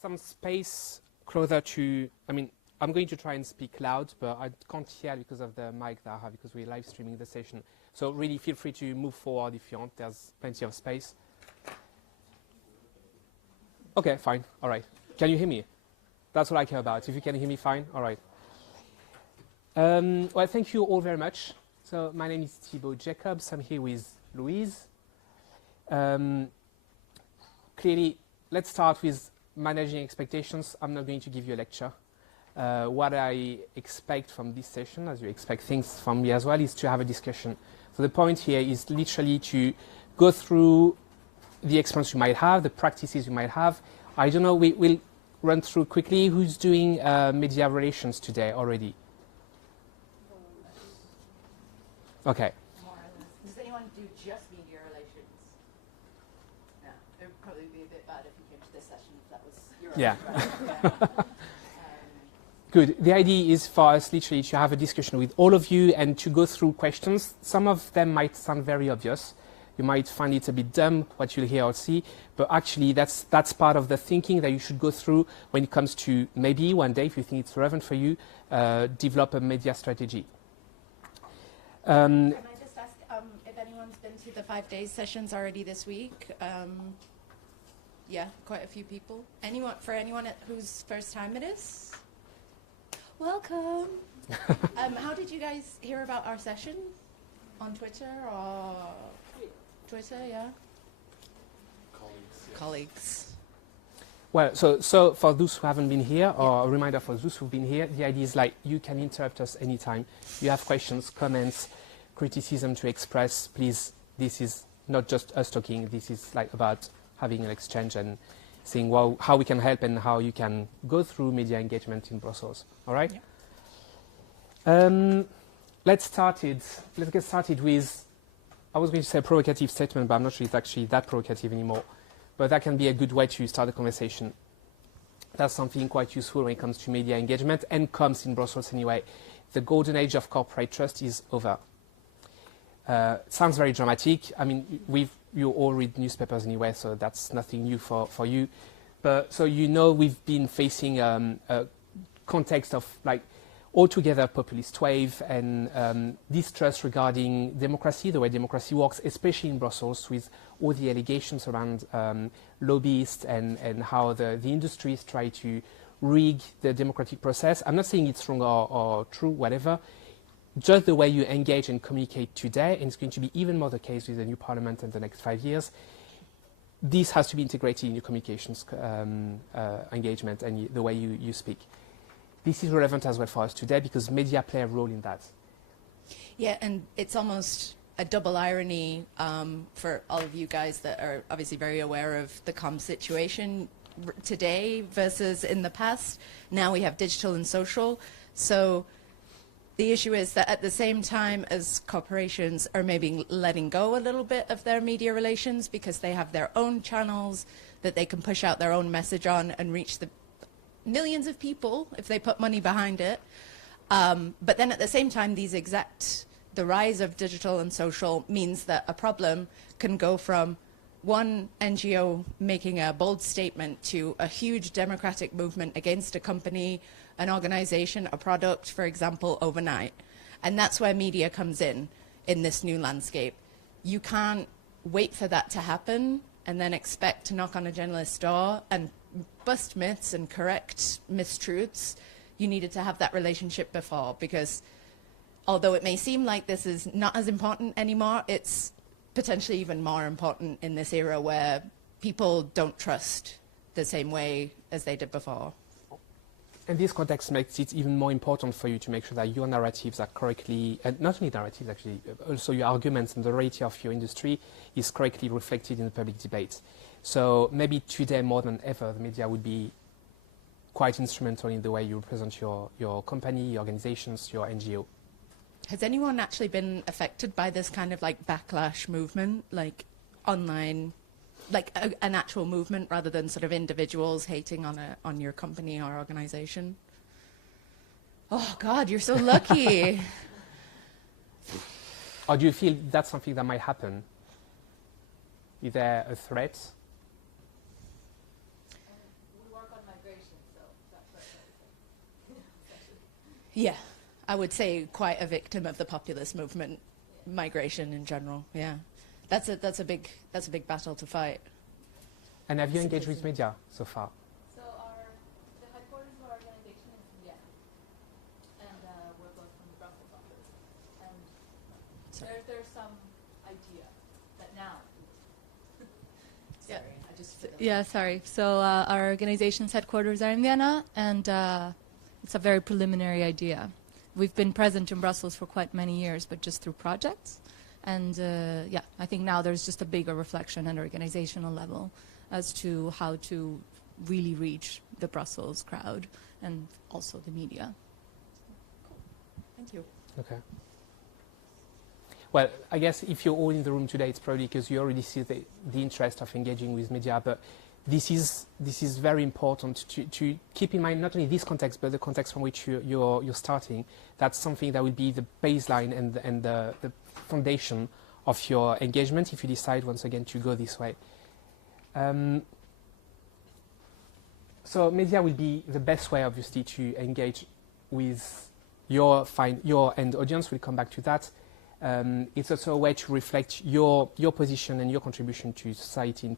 some space closer to, I mean, I'm going to try and speak loud, but I can't hear because of the mic that I have because we're live streaming the session. So really feel free to move forward if you want. There's plenty of space. Okay, fine. All right. Can you hear me? That's what I care about. If you can hear me, fine. All right. Well, thank you all very much. So my name is Thibaut Jacobs. I'm here with Louise. Clearly, let's start with managing expectations. I'm not going to give you a lecture. What I expect from this session, as you expect things from me as well, is to have a discussion. So the point here is literally to go through the experience you might have, the practices you might have. I don't know, we'll run through quickly. Who's doing media relations today already? Okay. More or less. Does anyone do just media relations? No. It would probably be a bit bad if you came to this session if that was your Yeah. Good. The idea is for us literally to have a discussion with all of you and to go through questions. Some of them might sound very obvious. You might find it a bit dumb what you'll hear or see, but actually that's part of the thinking that you should go through when it comes to maybe one day, if you think it's relevant for you, develop a media strategy. Can I just ask if anyone's been to the 5 days sessions already this week? Yeah, quite a few people. For anyone whose first time it is? Welcome. How did you guys hear about our session? On Twitter or Twitter? Yeah. Colleagues. Well, so for those who haven't been here, or a reminder for those who've been here, the idea is like you can interrupt us anytime. You have questions, comments, criticism to express. Please, this is not just us talking. This is like about having an exchange and seeing how we can help and how you can go through media engagement in Brussels. All right? Yeah. Let's get started with, I was going to say a provocative statement, but I'm not sure it's actually that provocative anymore. But that can be a good way to start a conversation. That's something quite useful when it comes to media engagement and comms in Brussels anyway. The golden age of corporate trust is over. Sounds very dramatic. I mean, you all read newspapers anyway, so that's nothing new for you. But so you know we've been facing a context of like altogether populist wave and distrust regarding democracy, the way democracy works, especially in Brussels with all the allegations around lobbyists and how the industries try to rig the democratic process. I'm not saying it's wrong or true, whatever. Just the way you engage and communicate today, and it's going to be even more the case with the new parliament in the next 5 years, this has to be integrated in your communications engagement and the way you speak. This is relevant as well for us today because media play a role in that. Yeah, and it's almost a double irony for all of you guys that are obviously very aware of the comm situation today versus in the past. Now we have digital and social. So the issue is that at the same time as corporations are maybe letting go a little bit of their media relations because they have their own channels that they can push out their own message on and reach the millions of people if they put money behind it. But then at the same time, the rise of digital and social means that a problem can go from one NGO making a bold statement to a huge democratic movement against a company, an organization, a product, for example, overnight. And that's where media comes in this new landscape. You can't wait for that to happen and then expect to knock on a journalist's door and bust myths and correct mistruths. You needed to have that relationship before because although it may seem like this is not as important anymore, it's potentially even more important in this era where people don't trust the same way as they did before. And this context makes it even more important for you to make sure that your narratives are correctly, and not only narratives actually, also your arguments and the reality of your industry is correctly reflected in the public debate. So maybe today more than ever, the media would be quite instrumental in the way you represent your company, your organizations, your NGO. Has anyone actually been affected by this kind of like backlash movement, like online, like an actual movement rather than sort of individuals hating on your company or organization? Oh God, you're so lucky. Or do you feel that's something that might happen? Is there a threat? We work on like Yeah, I would say quite a victim of the populist movement, migration in general. Yeah, that's a big battle to fight. And have you engaged with media so far? So the headquarters of our organization is in Vienna, and we're both from the Brussels office. And there's some idea that now. Sorry, I just. Yeah, sorry. So our organization's headquarters are in Vienna, and it's a very preliminary idea. We've been present in Brussels for quite many years, but just through projects. And yeah, I think now there's just a bigger reflection at organizational level as to how to really reach the Brussels crowd and also the media. Cool. Thank you. Okay. Well, I guess if you're all in the room today, it's probably because you already see the interest of engaging with media, but this is very important to keep in mind, not only this context, but the context from which you're starting. That's something that will be the baseline and the foundation of your engagement if you decide, once again, to go this way. So media will be the best way, obviously, to engage with your end audience. We'll come back to that. It's also a way to reflect your position and your contribution to society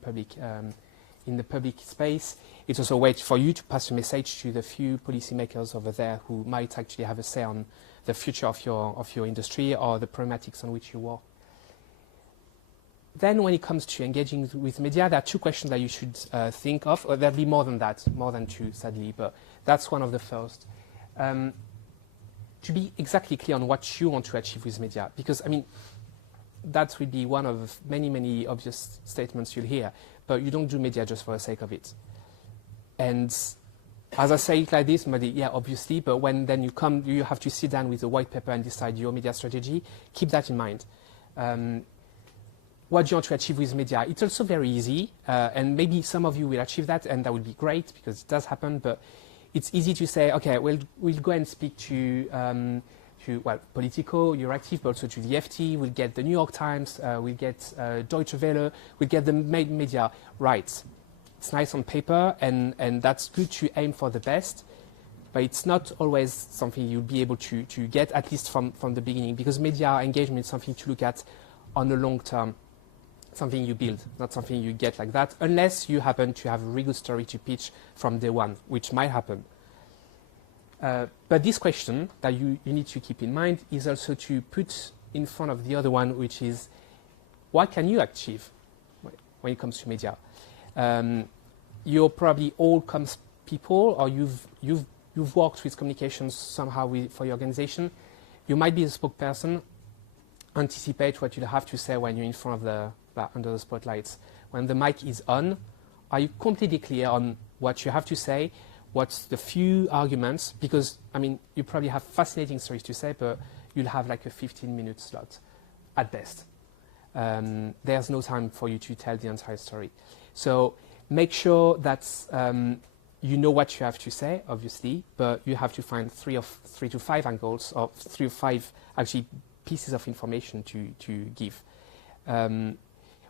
in the public space. It's also a way for you to pass a message to the few policymakers over there who might actually have a say on the future of your industry or the problematics on which you work. Then when it comes to engaging with media, there are two questions that you should think of. Or there'll be more than that, more than two, sadly, but that's one of the first. To be exactly clear on what you want to achieve with media, because, I mean, that will be one of many, many obvious statements you'll hear, but you don't do media just for the sake of it. And as I say it like this, maybe, yeah, obviously, but when then you have to sit down with a white paper and decide your media strategy, keep that in mind. What do you want to achieve with media? It's also very easy, and maybe some of you will achieve that, and that would be great, because it does happen, but it's easy to say, okay, we'll go and speak to Politico, you're active, but also to the FT, we'll get the New York Times, we'll get Deutsche Welle, we'll get the main media right. It's nice on paper, and that's good to aim for the best, but it's not always something you'll be able to get, at least from the beginning, because media engagement is something to look at on the long term, something you build, not something you get like that, unless you happen to have a really good story to pitch from day one, which might happen. But this question that you need to keep in mind is also to put in front of the other one, which is, what can you achieve when it comes to media? You're probably all comms people, or you've worked with communications somehow for your organization. You might be a spokesperson. Anticipate what you'll have to say when you're in front of under the spotlights. When the mic is on, are you completely clear on what you have to say? What's the few arguments? Because, I mean, you probably have fascinating stories to say, but you'll have like a 15-minute slot at best. There's no time for you to tell the entire story. So make sure that you know what you have to say, obviously, but you have to find three to five angles, or 3 or 5 actually pieces of information to give.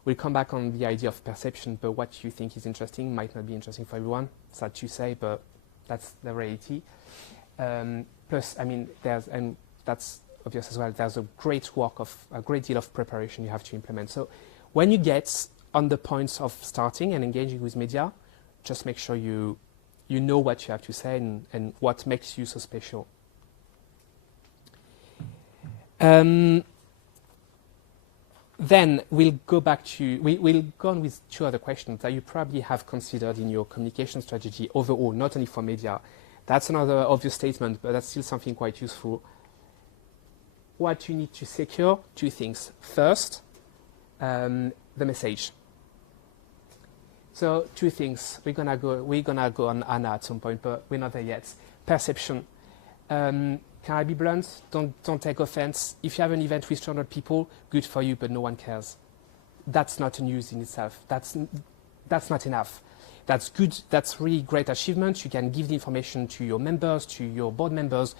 We'll come back on the idea of perception, but what you think is interesting might not be interesting for everyone. Sad to say, but that's the reality. Plus, I mean, and that's obvious as well, there's a great deal of preparation you have to implement. So when you get on the points of starting and engaging with media, just make sure you know what you have to say and what makes you so special. Then we'll go on with 2 other questions that you probably have considered in your communication strategy overall, not only for media. That's another obvious statement, but that's still something quite useful. What you need to secure, 2 things. First, the message. So 2 things. We're gonna go on Anna at some point, but we're not there yet. Perception. Can I be blunt? Don't take offense. If you have an event with 200 people, good for you, but no one cares. That's not a news in itself. That's not enough. That's good. That's really great achievement. You can give the information to your members, to your board members,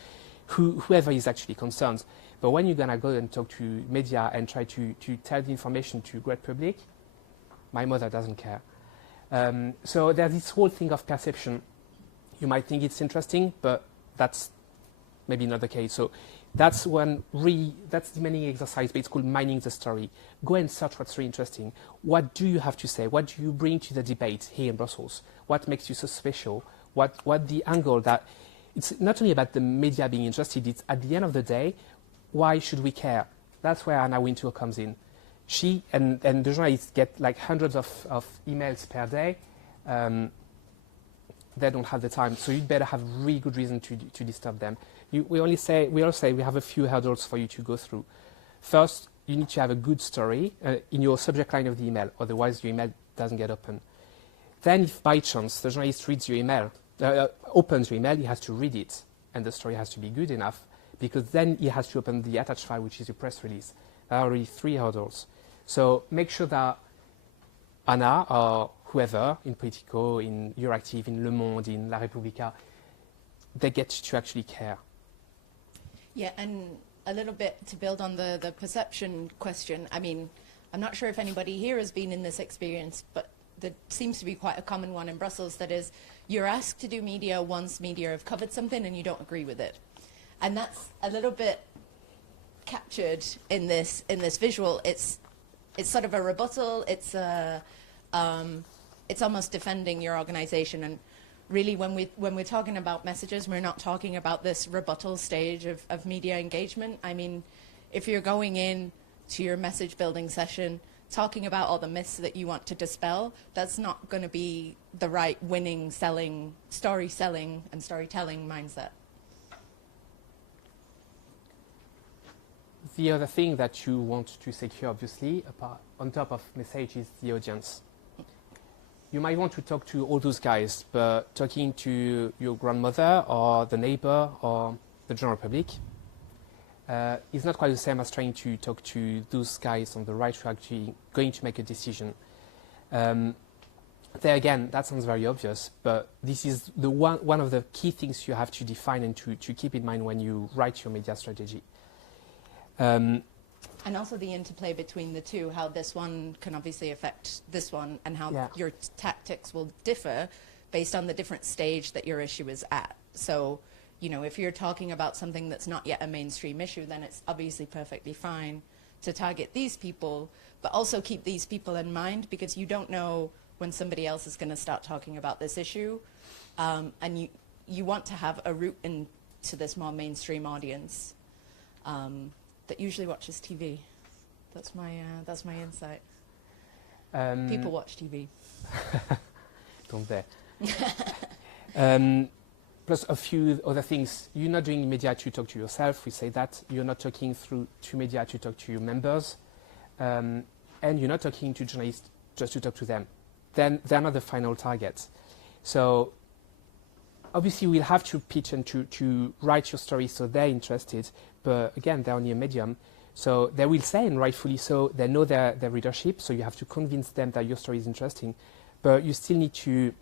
whoever is actually concerned. But when you're gonna go and talk to media and try to tell the information to a great public, my mother doesn't care. So there's this whole thing of perception. You might think it's interesting, but that's maybe not the case. So that's that's the demanding exercise, but it's called mining the story. Go and search what's really interesting. What do you have to say? What do you bring to the debate here in Brussels? What makes you so special? What the angle that it's not only about the media being interested, it's at the end of the day, why should we care? That's where Anna Wintour comes in. She and the journalists get like hundreds of emails per day. They don't have the time, so you'd better have really good reason to disturb them. We all say we have a few hurdles for you to go through. First, you need to have a good story in your subject line of the email, otherwise your email doesn't get open. Then if by chance the journalist reads your email, opens your email, he has to read it, and the story has to be good enough, because then he has to open the attached file, which is your press release. There are already 3 hurdles. So make sure that Anna or whoever in Politico, in Euractiv, in Le Monde, in La Repubblica, they get to actually care. Yeah, and a little bit to build on the perception question. I mean, I'm not sure if anybody here has been in this experience, but there seems to be quite a common one in Brussels, that is, you're asked to do media once media have covered something and you don't agree with it. And that's a little bit captured in this visual. It's sort of a rebuttal. It's almost defending your organization. And really, when we're talking about messages, we're not talking about this rebuttal stage of media engagement. I mean, if you're going in to your message building session talking about all the myths that you want to dispel, that's not going to be the right winning, story selling and storytelling mindset. The other thing that you want to secure, obviously, on top of message, is the audience. You might want to talk to all those guys, but talking to your grandmother or the neighbor or the general public is not quite the same as trying to talk to those guys on the right who are actually going to make a decision. There again, that sounds very obvious, but this is the one of the key things you have to define and to keep in mind when you write your media strategy. And also the interplay between the two, how this one can obviously affect this one, and how your tactics will differ based on the different stage that your issue is at. So, you know, if you're talking about something that's not yet a mainstream issue, then it's obviously perfectly fine to target these people, but also keep these people in mind, because you don't know when somebody else is going to start talking about this issue. And you want to have a route into this more mainstream audience that usually watches TV. That's my insight. People watch TV. Don't dare. Plus a few other things. You're not doing media to talk to yourself. We say that. You're not talking to media to talk to your members. And you're not talking to journalists just to talk to them. Then they're not the final target. So obviously we'll have to pitch and to write your story so they're interested. But again, they're only a medium. So they will say, and rightfully so, they know their readership, so you have to convince them that your story is interesting. But you still need to,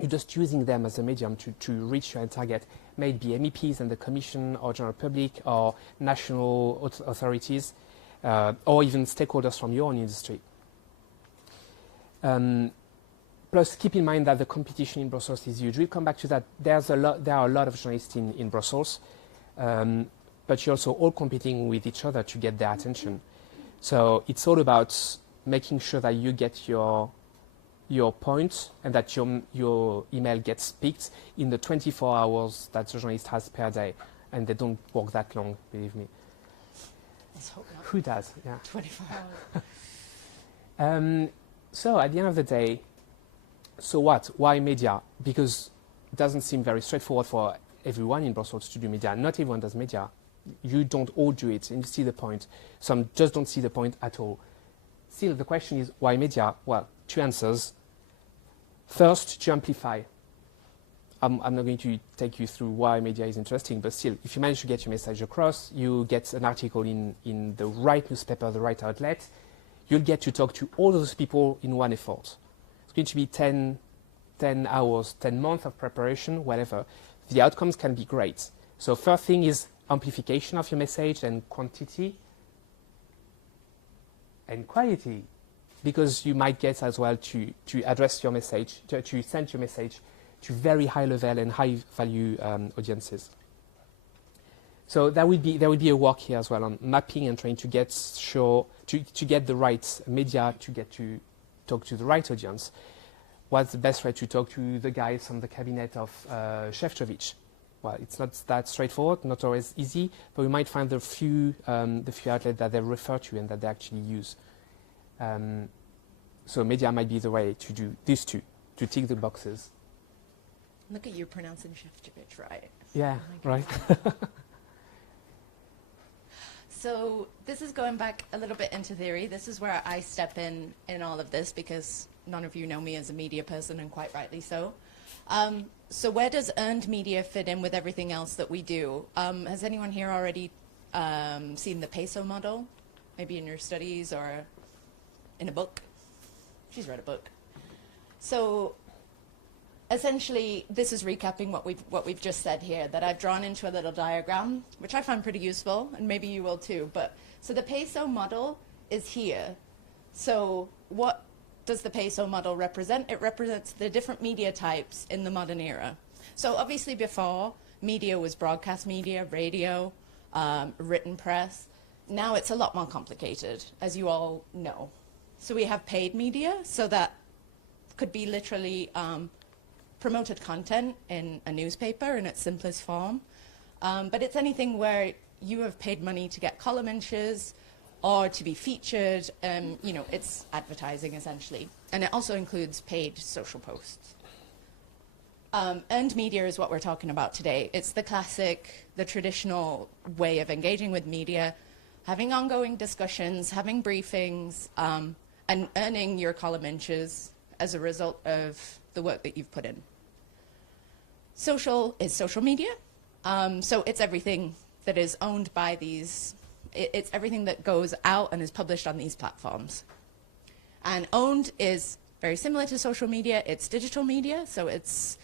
you're just using them as a medium to reach your end target. May it be MEPs and the Commission, or general public, or national authorities, or even stakeholders from your own industry. Plus, keep in mind that the competition in Brussels is huge. We'll come back to that. There are a lot of journalists in Brussels. But you're also all competing with each other to get their attention. So it's all about making sure that you get your point and that your email gets picked in the 24 hours that the journalist has per day. And they don't work that long, believe me. Let's hope not. Who does? Yeah. 24 hours. So at the end of the day, so what? Why media? Because it doesn't seem very straightforward for everyone in Brussels to do media. Not everyone does media. You don't all do it, and you see the point. Some just don't see the point at all. Still, the question is, why media? Well, 2 answers. First, to amplify. I'm not going to take you through why media is interesting, but still, if you manage to get your message across, you get an article in the right newspaper, the right outlet, you'll get to talk to all those people in one effort. It's going to be 10 hours, 10 months of preparation, whatever. The outcomes can be great. So first thing is amplification of your message, and quantity and quality, because you might get as well to address your message, to send your message to very high level and high value audiences. So there would be a work here as well on mapping and trying to get to get the right media to get to talk to the right audience. What's the best way to talk to the guys from the cabinet of Šefčovič? Well, it's not that straightforward, not always easy, but we might find the few outlets that they refer to and that they actually use. So media might be the way to do these two, to tick the boxes. Look at you pronouncing Šefčovič right. Yeah, Oh right. So this is going back a little bit into theory. This is where I step in all of this because none of you know me as a media person, and quite rightly so. So where does earned media fit in with everything else that we do? Has anyone here already seen the PESO model? Maybe in your studies or in a book? She's read a book. So essentially, this is recapping what we've just said here, that I've drawn into a little diagram, which I find pretty useful, and maybe you will too. But so the PESO model is here. So what does the PESO model represent? It represents the different media types in the modern era. So obviously before, media was broadcast media, radio, written press. Now it's a lot more complicated, as you all know. So we have paid media, so that could be literally promoted content in a newspaper in its simplest form. But it's anything where you have paid money to get column inches or to be featured. You know, it's advertising essentially. And it also includes paid social posts. Earned media is what we're talking about today. It's the classic, the traditional way of engaging with media, having ongoing discussions, having briefings, and earning your column inches as a result of the work that you've put in. Social is social media. So it's everything that is owned by these, it's everything that goes out and is published on these platforms. And owned is very similar to social media. It's digital media, so it's,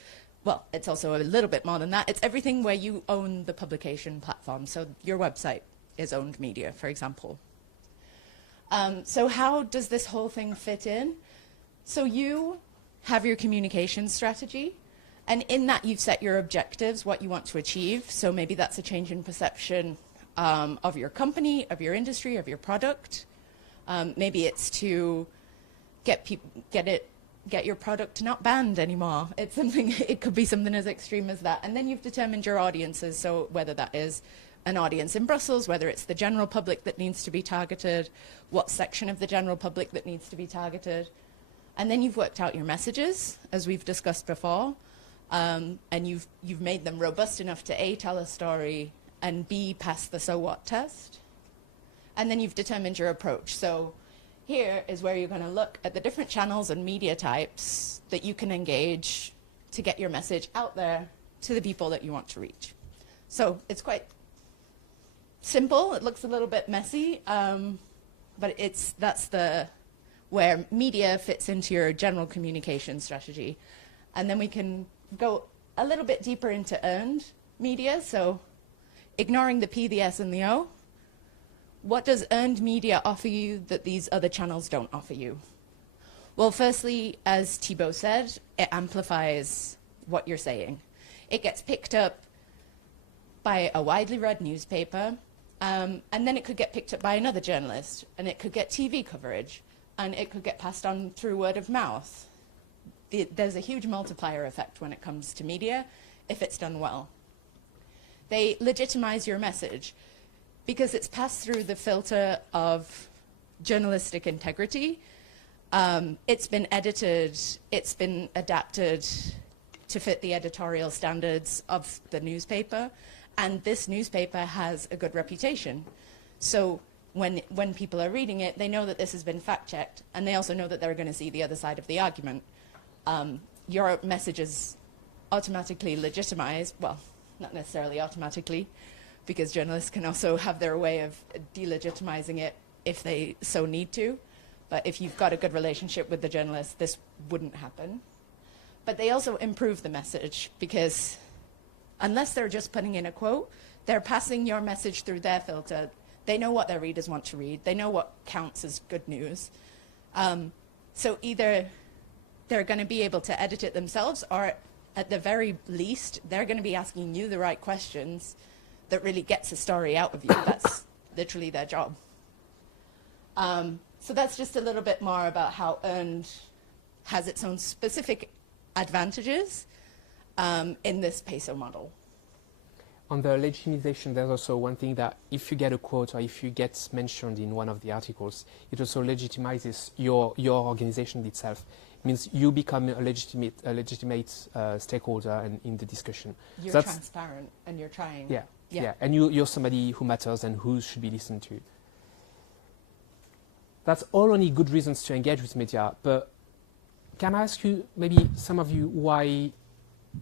well, it's also a little bit more than that. It's everything where you own the publication platform. So your website is owned media, for example. So how does this whole thing fit in? So you have your communication strategy, and in that you've set your objectives, what you want to achieve. So maybe that's a change in perception of your company, of your industry, of your product. Maybe it's to get your product not banned anymore. It's something, it could be something as extreme as that. And then you've determined your audiences, so whether that is an audience in Brussels, whether it's the general public that needs to be targeted, what section of the general public that needs to be targeted. And then you've worked out your messages, as we've discussed before, and you've made them robust enough to A, tell a story, and B, pass the so what test. And then you've determined your approach. So here is where you're going to look at the different channels and media types that you can engage to get your message out there to the people that you want to reach. So it's quite simple. It looks a little bit messy, but that's where media fits into your general communication strategy. And then we can go a little bit deeper into earned media. So ignoring the P, the S, and the O, what does earned media offer you that these other channels don't offer you? Well, firstly, as Thibaut said, it amplifies what you're saying. It gets picked up by a widely read newspaper, and then it could get picked up by another journalist, and it could get TV coverage, and it could get passed on through word of mouth. There's a huge multiplier effect when it comes to media, if it's done well. They legitimize your message because it's passed through the filter of journalistic integrity. It's been edited, it's been adapted to fit the editorial standards of the newspaper, and this newspaper has a good reputation. So when people are reading it, they know that this has been fact-checked, and they also know that they're going to see the other side of the argument. Your message is automatically legitimized, well, not necessarily automatically, because journalists can also have their way of delegitimizing it if they so need to. But if you've got a good relationship with the journalist, this wouldn't happen. But they also improve the message, because unless they're just putting in a quote, they're passing your message through their filter. They know what their readers want to read. They know what counts as good news. So either they're going to be able to edit it themselves, or at the very least, they're going to be asking you the right questions that really gets a story out of you. That's literally their job. So that's just a little bit more about how earned has its own specific advantages in this PESO model. On the legitimization, there's also one thing that if you get a quote or if you get mentioned in one of the articles, it also legitimizes your organization itself. It means you become a legitimate stakeholder in the discussion. You're So transparent and you're trying. Yeah. And you're somebody who matters and who should be listened to. That's all only good reasons to engage with media, but can I ask you, maybe some of you, why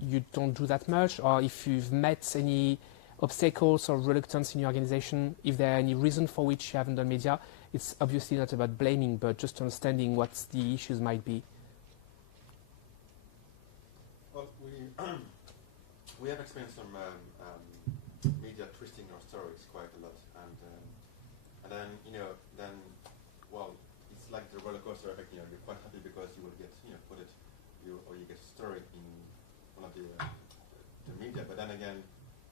you don't do that much, or if you've met any obstacles or reluctance in your organization, if there are any reason for which you haven't done media? It's obviously not about blaming, but just understanding what the issues might be. Well, we have experienced some media twisting our stories quite a lot, and then well, it's like the roller coaster effect. You're quite happy because you will get you get a story in one of the media, but then again,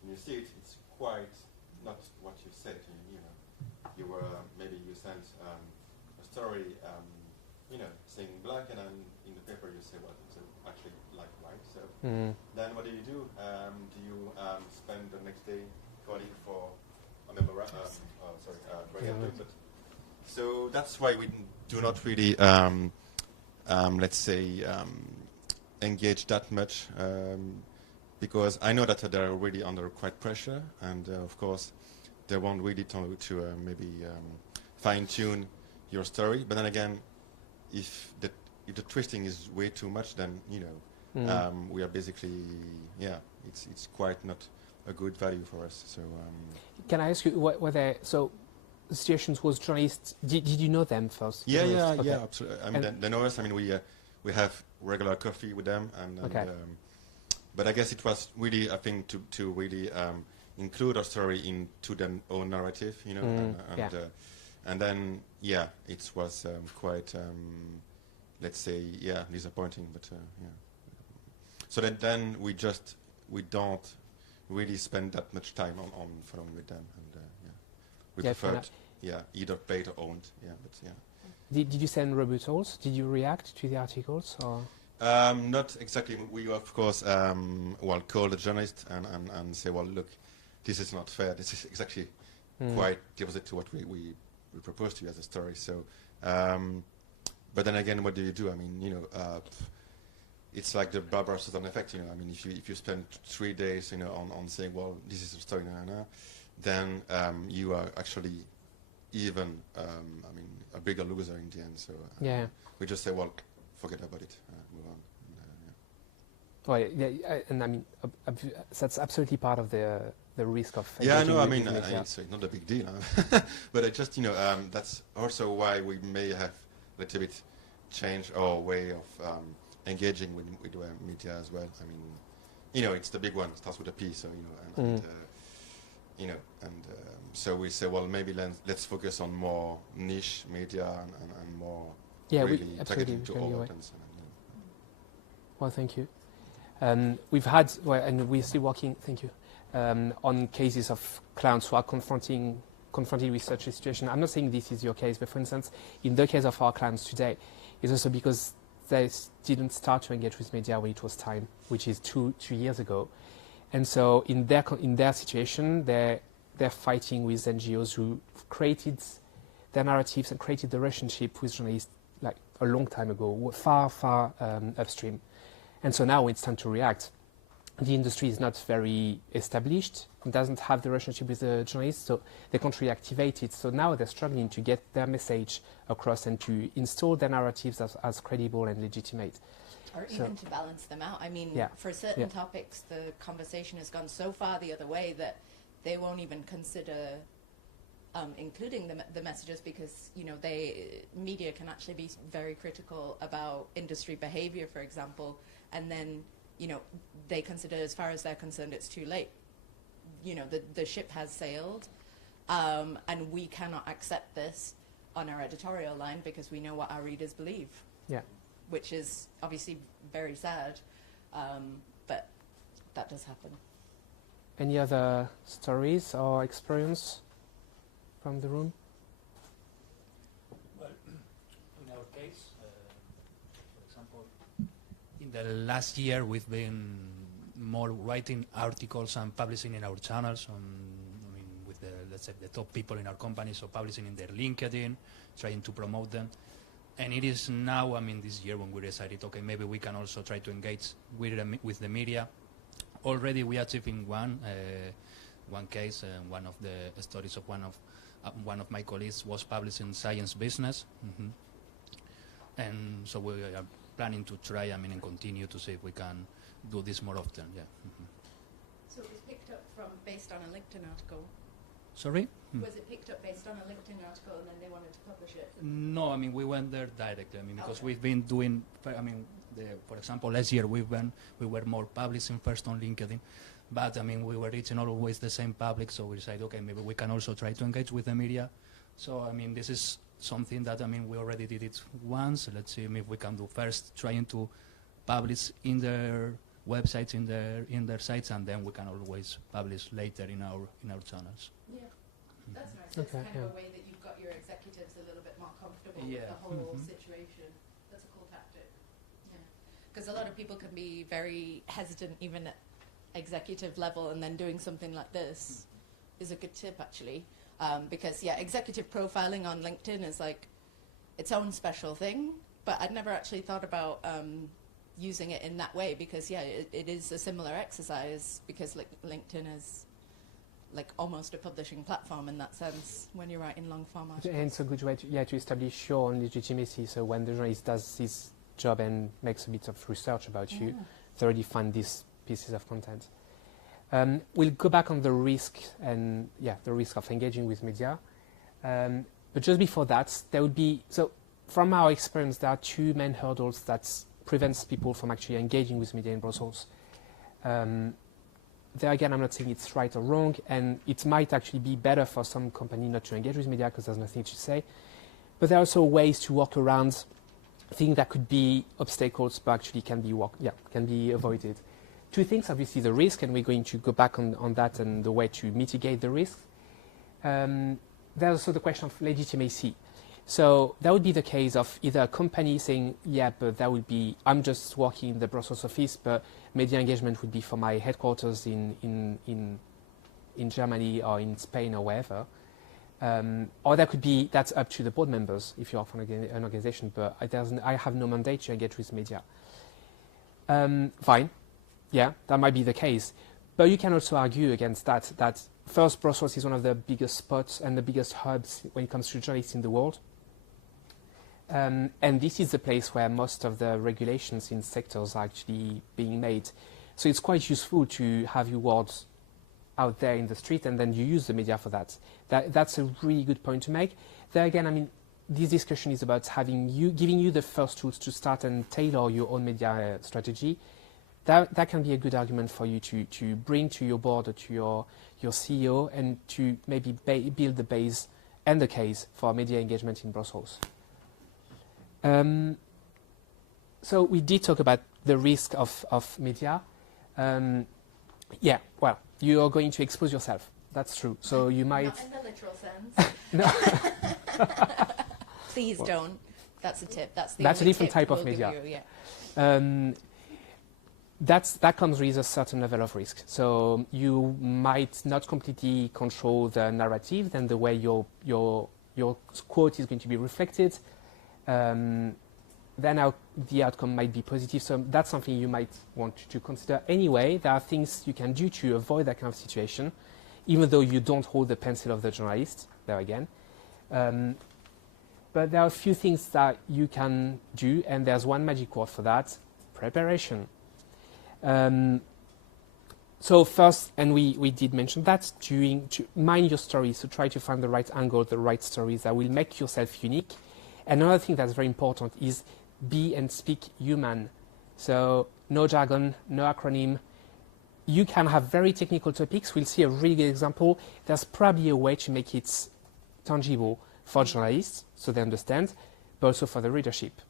when you see it, it's quite not what you said. You were maybe you sent a story, saying black, and then in the paper you say, well, it's actually like white. So then what do? Do you spend the next day calling for a memorandum? But so that's why we do not really, let's say, engage that much, because I know that they're really under quite pressure, and of course, they want really to maybe fine-tune your story. But then again, if the twisting is way too much, then we are basically it's quite not a good value for us. So can I ask you whether the situations was journalists? Did you know them first? Yeah, Okay. absolutely. I mean, they know us. I mean, we have regular coffee with them, but I guess it was really, I think, to really include our story into their own narrative, and then it was quite, let's say, disappointing, but so then we don't really spend that much time on following with them, and we preferred either paid or owned, Did you send rebuttals? Did you react to the articles, or? Not exactly. We of course call the journalist and say, well, look, this is not fair. This is exactly quite the opposite to what we proposed to you as a story. So, but then again, what do you do? I mean, it's like the Barbara Streisand effect. I mean, if you spend 3 days, on saying, well, this is a story, then you are actually even, a bigger loser in the end. So we just say, well, forget about it, move on. Well, and I mean, that's absolutely part of the risk of. It's not a big deal, but it just, that's also why we may have a little bit changed our way of engaging with media as well. I mean, it's the big one. It starts with a P, so so we say, well, maybe let's focus on more niche media and more really targeting to all audience. Well, thank you. We've had, and we're still working, thank you, on cases of clients who are confronted with such a situation. I'm not saying this is your case, but for instance, in the case of our clients today, it's also because they didn't start to engage with media when it was time, which is 2 years ago. And so in their situation, they're fighting with NGOs who created their narratives and created the relationship with journalists like a long time ago, far upstream. And so now it's time to react. The industry is not very established and doesn't have the relationship with the journalists, so they can't really activate it. So now they're struggling to get their message across and to install their narratives as credible and legitimate. Or even to balance them out. I mean, for certain topics, the conversation has gone so far the other way that they won't even consider including the messages because, media can actually be very critical about industry behavior, for example, and then, they consider, as far as they're concerned, it's too late. The ship has sailed, and we cannot accept this on our editorial line because we know what our readers believe. Yeah. Which is obviously very sad, but that does happen. Any other stories or experience from the room? Well, in our case, for example, in the last year we've been more writing articles and publishing in our channels on, I mean, with the, let's say, the top people in our company, so publishing in their LinkedIn, trying to promote them. And it is now, I mean, this year when we decided, okay, maybe we can also try to engage with the media. Already we achieved in one case, one of the stories of one of my colleagues was published in Science Business. And so we are planning to try, I mean, and continue to see if we can do this more often, yeah. So it was picked up based on a LinkedIn article. Sorry? Was it picked up based on a LinkedIn article and then they wanted to publish it? No, I mean, we went there directly, I mean, because we've been doing, I mean, for example, last year we were more publishing first on LinkedIn, but I mean, we were reaching always the same public, so we decided, okay, maybe we can also try to engage with the media. So, I mean, this is something that, I mean, we already did it once. Let's see if we can do first, trying to publish in their websites, in their sites, and then we can always publish later in our channels. Yeah, that's nice. It's Okay, kind yeah. of a way that you've got your executives a little bit more comfortable with Yeah. the whole situation. That's a cool tactic. Yeah, because a lot of people can be very hesitant even at executive level, and then doing something like this is a good tip actually. Because yeah, executive profiling on LinkedIn is like its own special thing, but I'd never actually thought about using it in that way, because yeah, it is a similar exercise, because LinkedIn is like almost a publishing platform in that sense when you're writing long form articles. And it's a good way to establish your own legitimacy. So when the journalist does his job and makes a bit of research about you, they already find these pieces of content. We'll go back on the risk and the risk of engaging with media. But just before that, there would be, so from our experience, there are two main hurdles that prevents people from actually engaging with media in Brussels. There again, I'm not saying it's right or wrong, and it might actually be better for some company not to engage with media because there's nothing to say. But there are also ways to work around things that could be obstacles, but actually can be avoided. Two things, obviously the risk, and we're going to go back on that and the way to mitigate the risk. There's also the question of legitimacy. So that would be the case of either a company saying, yeah, but that would be, I'm just working in the Brussels office, but media engagement would be for my headquarters in Germany or in Spain or wherever. Or that could be, that's up to the board members if you're from an organization, but I have no mandate to engage with media. Fine. Yeah, that might be the case. But you can also argue against that first, Brussels is one of the biggest spots and the biggest hubs when it comes to journalists in the world. And this is the place where most of the regulations in sectors are actually being made. So it's quite useful to have your words out there in the street, and then you use the media for that. That's a really good point to make. There again, I mean, this discussion is about giving you the first tools to start and tailor your own media strategy. That can be a good argument for you to bring to your board or to your CEO, and to maybe build the base and the case for media engagement in Brussels. So we did talk about the risk of media. Yeah, well, you are going to expose yourself. That's true. So you might... Not in the literal sense. No. Please don't. That's a tip. That's a different tip type of we'll give media. you, yeah. That comes with a certain level of risk. So you might not completely control the narrative, then the way your quote is going to be reflected. Then the outcome might be positive. So that's something you might want to consider. Anyway, there are things you can do to avoid that kind of situation, even though you don't hold the pencil of the journalist, there again. But there are a few things that you can do, and there's one magic word for that: preparation. So first, and we did mention that, to mind your stories, so try to find the right angle, the right stories that will make yourself unique. And another thing that's very important is be and speak human. So no jargon, no acronym. You can have very technical topics. We'll see a really good example. There's probably a way to make it tangible for journalists so they understand, but also for the readership.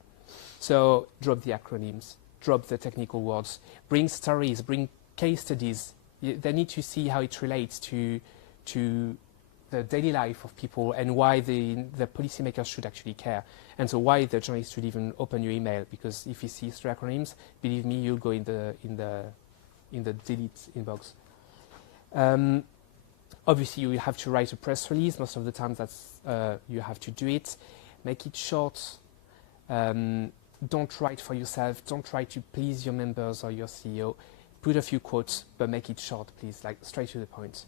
So drop the acronyms, drop the technical words, bring stories, bring case studies. They need to see how it relates to the daily life of people and why the policymakers should actually care. And so why the journalist should even open your email, because if he sees 3 acronyms, believe me, you'll go in the delete inbox. Obviously, you will have to write a press release. Most of the time, that's you have to do it. Make it short. Don't write for yourself. Don't try to please your members or your CEO. Put a few quotes, but make it short, please, like straight to the point.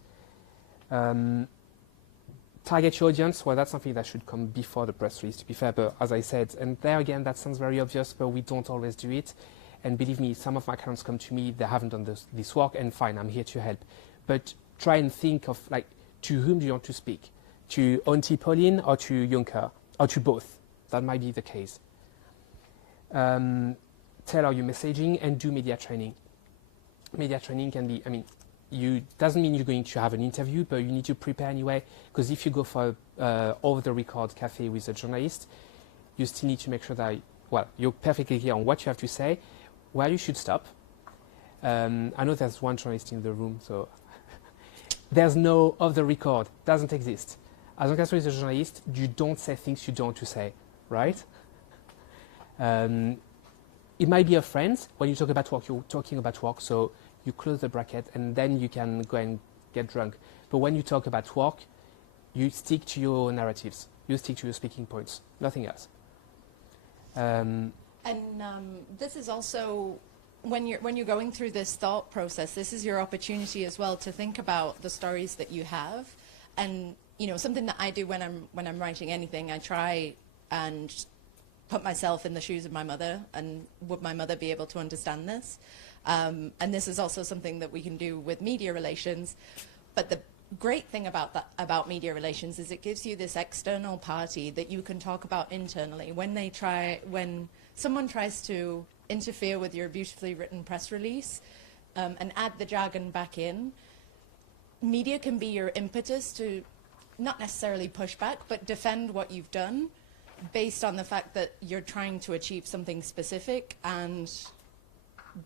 Target your audience. Well, that's something that should come before the press release, to be fair. But as I said, and there again, that sounds very obvious, but we don't always do it. And believe me, some of my clients come to me, they haven't done this work, and fine, I'm here to help. But try and think of, like, to whom do you want to speak? To Auntie Pauline or to Juncker? Or to both? That might be the case. Tailor your messaging and do media training. Media training can be, doesn't mean you're going to have an interview, but you need to prepare anyway, because if you go for off-the-record cafe with a journalist, you still need to make sure that, you're perfectly clear on what you have to say, where you should stop. I know there's one journalist in the room, so there's no off-the-record, doesn't exist. As long as you're a journalist, you don't say things you don't want to say, right? It might be a friend. When you talk about work, you're talking about work, so you close the bracket and then you can go and get drunk. But when you talk about work, you stick to your narratives. You stick to your speaking points, nothing else. This is also, when you're going through this thought process, this is your opportunity as well to think about the stories that you have. And something that I do when I'm writing anything, I try and put myself in the shoes of my mother, and would my mother be able to understand this? And this is also something that we can do with media relations. But the great thing about media relations is it gives you this external party that you can talk about internally. When someone tries to interfere with your beautifully written press release and add the jargon back in, media can be your impetus to not necessarily push back, but defend what you've done based on the fact that you're trying to achieve something specific, and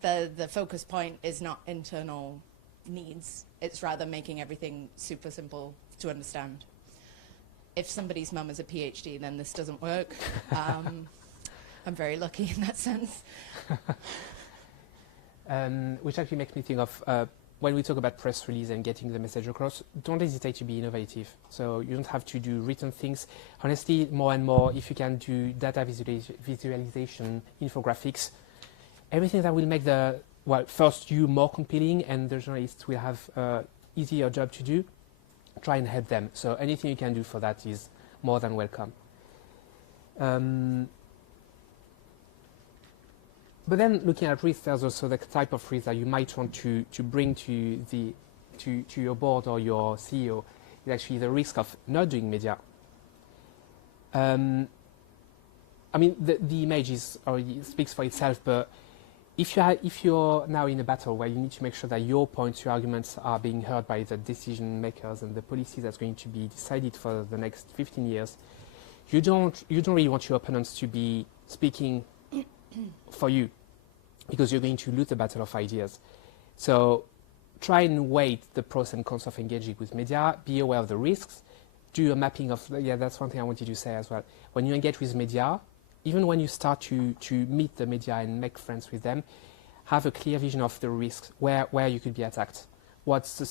the focus point is not internal needs. It's rather making everything super simple to understand. If somebody's mum is a PhD, then this doesn't work. I'm very lucky in that sense. Which actually makes me think of when we talk about press release and getting the message across, don't hesitate to be innovative. So you don't have to do written things. Honestly, more and more, if you can do data visualization, infographics, everything that will make first you more compelling, and the journalists will have easier job to do, try and help them. So anything you can do for that is more than welcome. But then looking at risk, there's also the type of risk that you might want to bring to your board or your CEO, is actually the risk of not doing media. The image speaks for itself, but if you're now in a battle where you need to make sure that your points, your arguments are being heard by the decision makers and the policy that's going to be decided for the next 15 years, you don't really want your opponents to be speaking for you, because you're going to lose the battle of ideas. So try and weigh the pros and cons of engaging with media, be aware of the risks, do a mapping of, that's one thing I wanted to say as well. When you engage with media, even when you start to meet the media and make friends with them, have a clear vision of the risks, where you could be attacked. What's the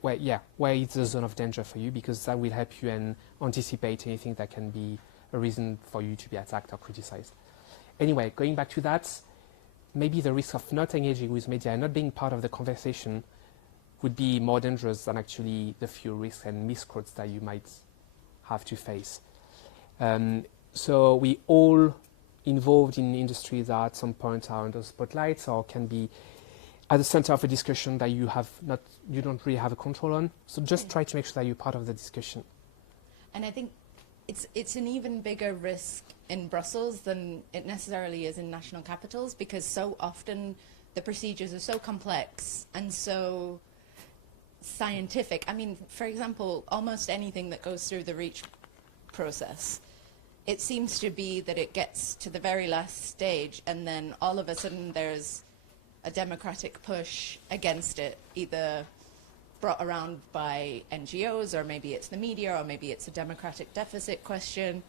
where is the zone of danger for you, because that will help you and anticipate anything that can be a reason for you to be attacked or criticized. Anyway, going back to that, maybe the risk of not engaging with media and not being part of the conversation would be more dangerous than actually the few risks and misquotes that you might have to face. So we all involved in industries that at some point are under spotlights or can be at the center of a discussion that you don't really have a control on. So just try to make sure that you're part of the discussion. And I think it's an even bigger risk in Brussels than it necessarily is in national capitals, because so often the procedures are so complex and so scientific. For example, almost anything that goes through the REACH process, it seems to be that it gets to the very last stage and then all of a sudden there's a democratic push against it, either brought around by NGOs, or maybe it's the media, or maybe it's a democratic deficit question.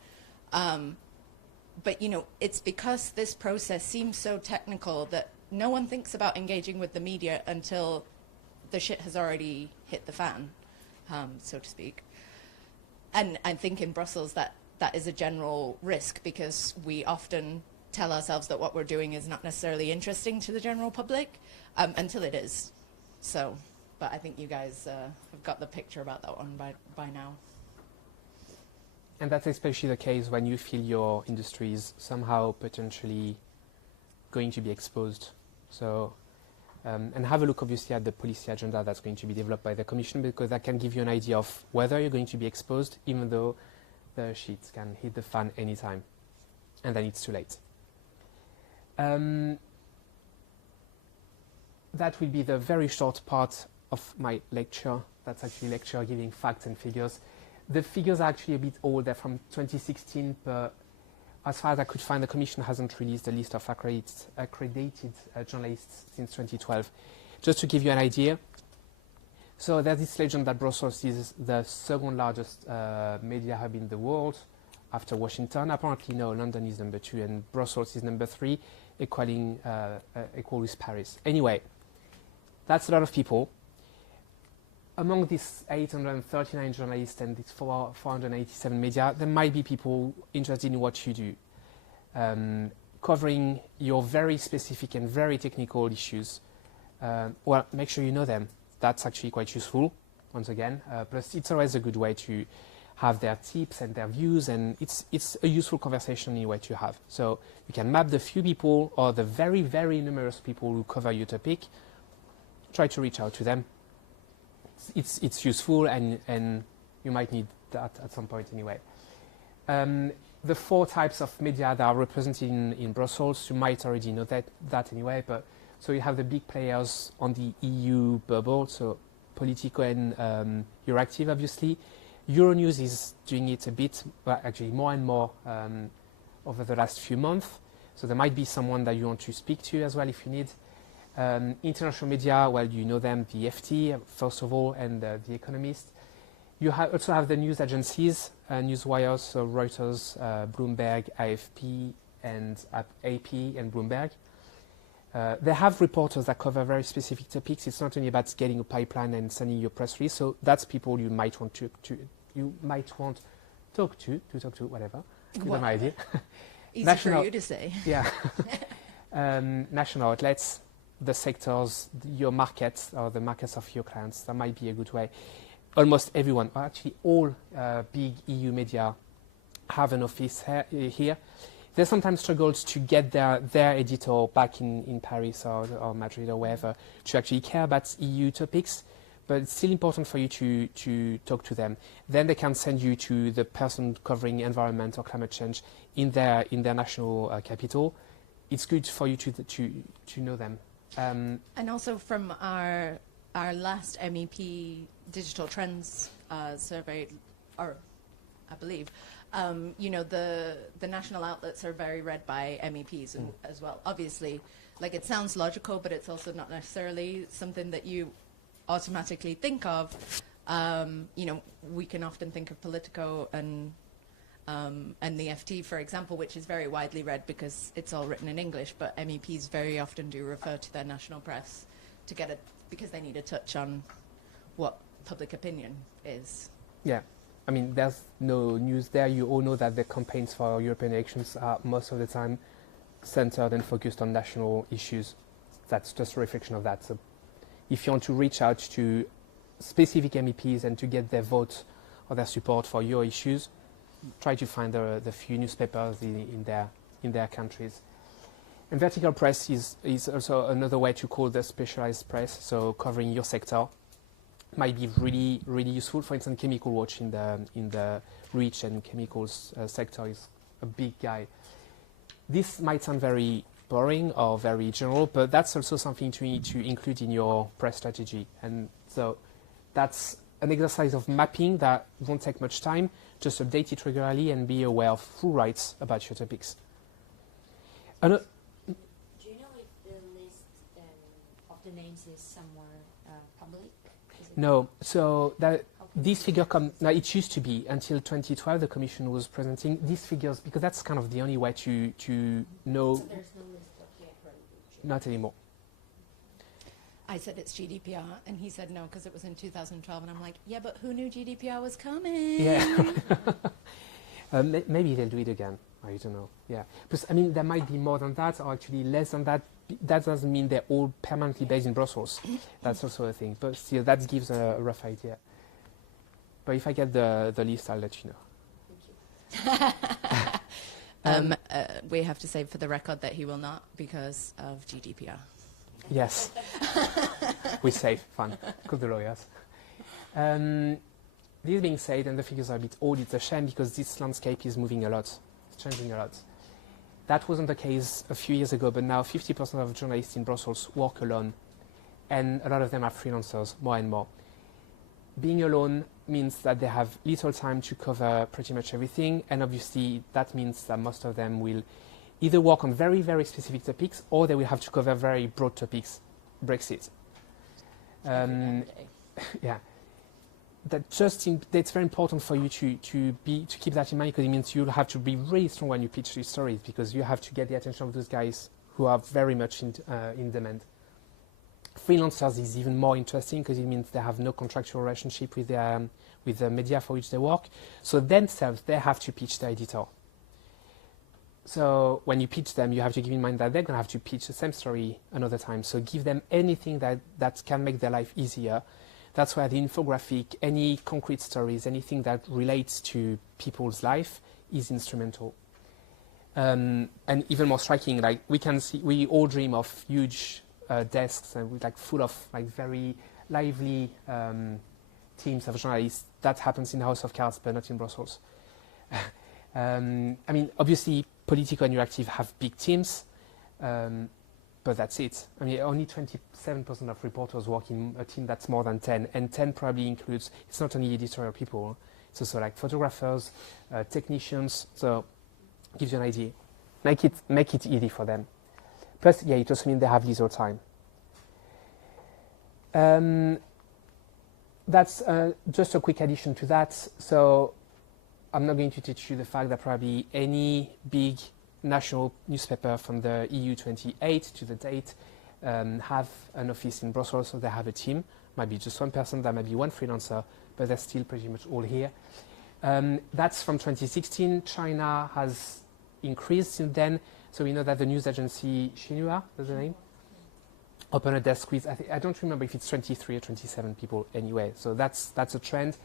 But, you know, it's because this process seems so technical that no one thinks about engaging with the media until the shit has already hit the fan, so to speak. And I think in Brussels that is a general risk, because we often tell ourselves that what we're doing is not necessarily interesting to the general public until it is. So, but I think you guys have got the picture about that one by now. And that's especially the case when you feel your industry is somehow potentially going to be exposed. So, and have a look obviously at the policy agenda that's going to be developed by the Commission, because that can give you an idea of whether you're going to be exposed, even though the sheets can hit the fan anytime, and then it's too late. That will be the very short part of my lecture. That's actually lecture giving facts and figures. The figures are actually a bit old. They're from 2016, but as far as I could find, the Commission hasn't released a list of accredited journalists since 2012. Just to give you an idea, so there's this legend that Brussels is the second largest media hub in the world after Washington. Apparently, no, London is number 2 and Brussels is number 3, equal with Paris. Anyway, that's a lot of people. Among these 839 journalists and these 487 media, there might be people interested in what you do, covering your very specific and very technical issues. Well, make sure you know them. That's actually quite useful, once again. Plus, it's always a good way to have their tips and their views, and it's a useful conversation anyway to have. So you can map the few people or the very, very numerous people who cover your topic. Try to reach out to them. It's useful, and you might need that at some point anyway. The 4 types of media that are represented in Brussels, you might already know that anyway, but so you have the big players on the EU bubble, so Politico and Euractiv, obviously. Euronews is doing it a bit, well, actually more and more over the last few months, so there might be someone that you want to speak to as well if you need. International media, well, you know them, the FT, first of all, and The Economist. You also have the news agencies, newswires, so Reuters, Bloomberg, AFP, and AP and Bloomberg. They have reporters that cover very specific topics. It's not only about getting a pipeline and sending your press release, so that's people you might want to talk to, whatever. You know my idea. Easy for you to say. Yeah. National outlets, the sectors, your markets, or the markets of your clients. That might be a good way. Almost everyone, or actually all big EU media have an office here. They sometimes struggle to get their editor back in Paris or Madrid or wherever to actually care about EU topics, but it's still important for you to talk to them. Then they can send you to the person covering environment or climate change in their national capital. It's good for you to know them. And also from our last MEP digital trends survey, or I believe, you know, the national outlets are very read by MEPs as well. Obviously, like, it sounds logical, but it's also not necessarily something that you automatically think of. You know, we can often think of Politico and the FT, for example, which is very widely read because it's all written in English, but MEPs very often do refer to their national press to get it, because they need a touch on what public opinion is. Yeah. I mean, there's no news there. You all know that the campaigns for European elections are most of the time centered and focused on national issues. That's just a reflection of that. So if you want to reach out to specific MEPs and to get their vote or their support for your issues, try to find the few newspapers in their countries. And vertical press is also another way to call the specialized press, so covering your sector. Might be really, really useful. For instance, Chemical Watch in the REACH and chemicals sector is a big guy. This might sound very boring or very general, but that's also something to include in your press strategy. And so that's an exercise of mapping that won't take much time. Just update it regularly and be aware of who writes about your topics. Do you know if the list the names is somewhere public? Is it No, so that okay. this figure now it used to be until 2012 the Commission was presenting these figures because that's kind of the only way to know. So there's no list of yet, right? Not anymore. I said it's GDPR, and he said no because it was in 2012, and I'm like, yeah, but who knew GDPR was coming? Yeah. Maybe they'll do it again. I don't know. Yeah. Because, I mean, there might be more than that, or actually less than that. That doesn't mean they're all permanently based in Brussels. That's also a thing. But still, that gives a rough idea. But if I get the list, I'll let you know. We have to say for the record that he will not because of GDPR. Yes. We're safe. Fun. Call the lawyers. This being said, and the figures are a bit old, it's a shame because this landscape is moving a lot. It's changing a lot. That wasn't the case a few years ago, but now 50% of journalists in Brussels work alone, and a lot of them are freelancers, more and more. Being alone means that they have little time to cover pretty much everything, and obviously that means that most of them will either work on very, very specific topics, or they will have to cover very broad topics, Brexit. Yeah. That's very important for you to keep that in mind because it means you'll have to be really strong when you pitch these stories because you have to get the attention of those guys who are very much in demand. Freelancers is even more interesting because it means they have no contractual relationship with the media for which they work. So themselves, they have to pitch the editor. So when you pitch them, you have to keep in mind that they're going to have to pitch the same story another time. So give them anything that can make their life easier. That's why the infographic, any concrete stories, anything that relates to people's life is instrumental. And even more striking, like we all dream of huge desks and with full of very lively teams of journalists. That happens in House of Cards, but not in Brussels. I mean, obviously, Politico and Euractiv have big teams. But that's it. I mean, only 27% of reporters work in a team that's more than 10, and 10 probably includes, it's not only editorial people, it's also like photographers, technicians, so it gives you an idea. Make it easy for them. Plus, yeah, it also means they have little time. That's just a quick addition to that. So I'm not going to teach you the fact that probably any big national newspaper from the EU 28 to the date have an office in Brussels, so they have a team. Might be just one person, there might be one freelancer, but they're still pretty much all here. That's from 2016. China has increased since then. So we know that the news agency Xinhua, that's the name, opened a desk with, I don't remember if it's 23 or 27 people anyway. So that's a trend.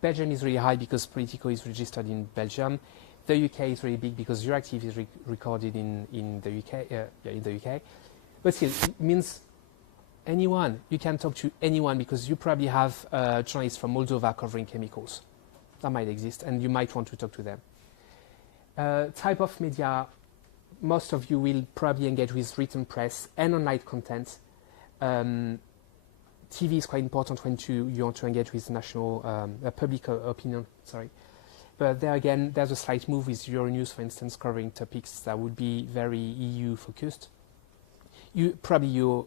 Belgium is really high because Politico is registered in Belgium. The UK is really big because Euractiv is recorded in the UK. In the UK, but still, it means anyone. You can talk to anyone because you probably have journalists from Moldova covering chemicals. That might exist, and you might want to talk to them. Type of media, most of you will probably engage with written press and online content. TV is quite important when you want to engage with national public opinion. Sorry. But there again, there's a slight move with Euronews, for instance, covering topics that would be very EU-focused. Did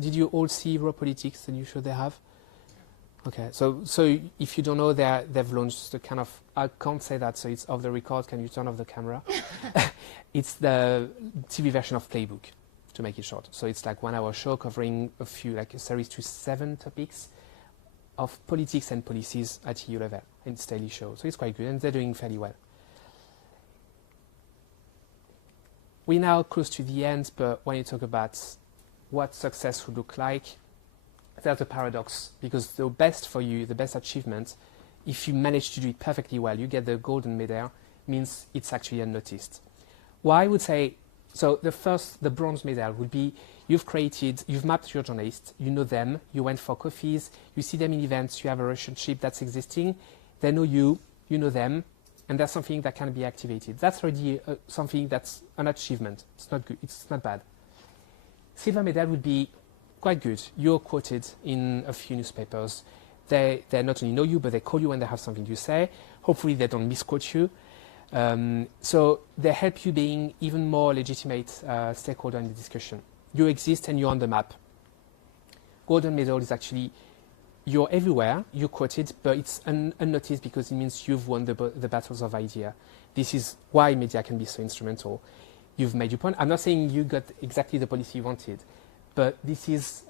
you all see Raw Politics, the new show they have? Okay, so if you don't know, they've launched the kind of, I can't say that, so it's off the record, can you turn off the camera? It's the TV version of Playbook, to make it short. So it's like 1 hour show covering a series to 7 topics of politics and policies at EU level. It's a daily show, so it's quite good, and they're doing fairly well. We're now close to the end, but when you talk about what success would look like, there's a paradox, because the best for you, the best achievement, if you manage to do it perfectly well, you get the golden medal, means it's actually unnoticed. Well, I would say, so the bronze medal would be you've mapped your journalists, you know them, you went for coffees, you see them in events, you have a relationship that's existing, they know you know them, and there's something that can be activated. That's already something that's an achievement. It's not good, it's not bad. Silver medal would be quite good. You're quoted in a few newspapers. They not only know you, but they call you when they have something to say. Hopefully they don't misquote you. So they help you being even more legitimate stakeholder in the discussion. You exist and you're on the map. golden medal is actually you're everywhere, you're quoted, but it's unnoticed because it means you've won the battles of idea. This is why media can be so instrumental. You've made your point. I'm not saying you got exactly the policy you wanted, but this is